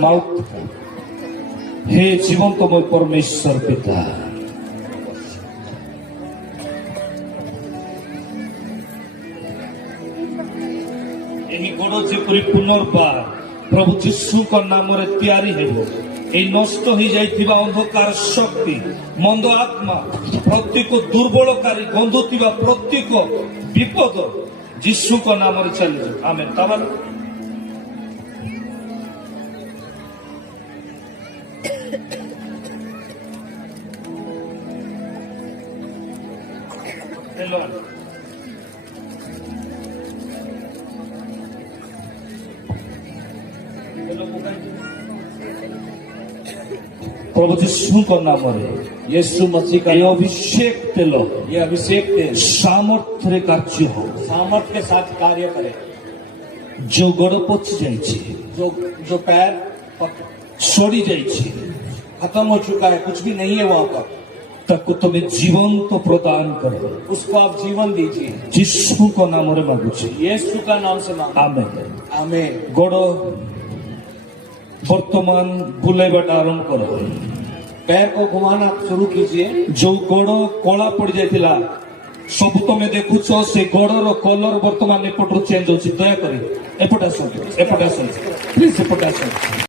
Mouth हे जीवंतमय परमेश्वर पिता, यही गोड़ जेपरी पुनर्बार प्रभु जीशु नाम तैयारी हेबो এই নষ্ট হয়ে যাইଥିବା অন্ধকার শক্তি মন্দ আত্মা প্রত্যেক দুর্বলকারী গন্ধুଥିବା প্রত্যেক বিপদ যিশুଙ୍କ নামରେ ଚାଲିଯିବ। ଆମେନ୍। ତାମାନେ प्रभु जीशु नाम यीशु मसीह का अभिषेक तेल, ये अभिषेक तेल सामर्थ्य कार्य हो, सामर्थ्य के साथ कार्य करे। जो गोड़ पची जाइए, जो पैर सड़ी जाइए, खत्म हो चुका है, कुछ भी नहीं है वहाँ पर, ताको तुम्हें जीवन तो प्रदान करो। उसको आप जीवन दीजिए। जीशु को नाम रे मांगुछे, यीशु का नाम से मांगो। आमेन। आमेन। गोड़ वर्तमान बुलाइबाटा आरंभ करो। पैर को घुमाना शुरू कीजिए। जो गोड़ कला पड़ जाइतिला सब तुम देखुछ, से गोड़र कलर वर्तमान एपटू चेंज होछि। दया करी एपटा सुन, प्लीज एपटा सुन।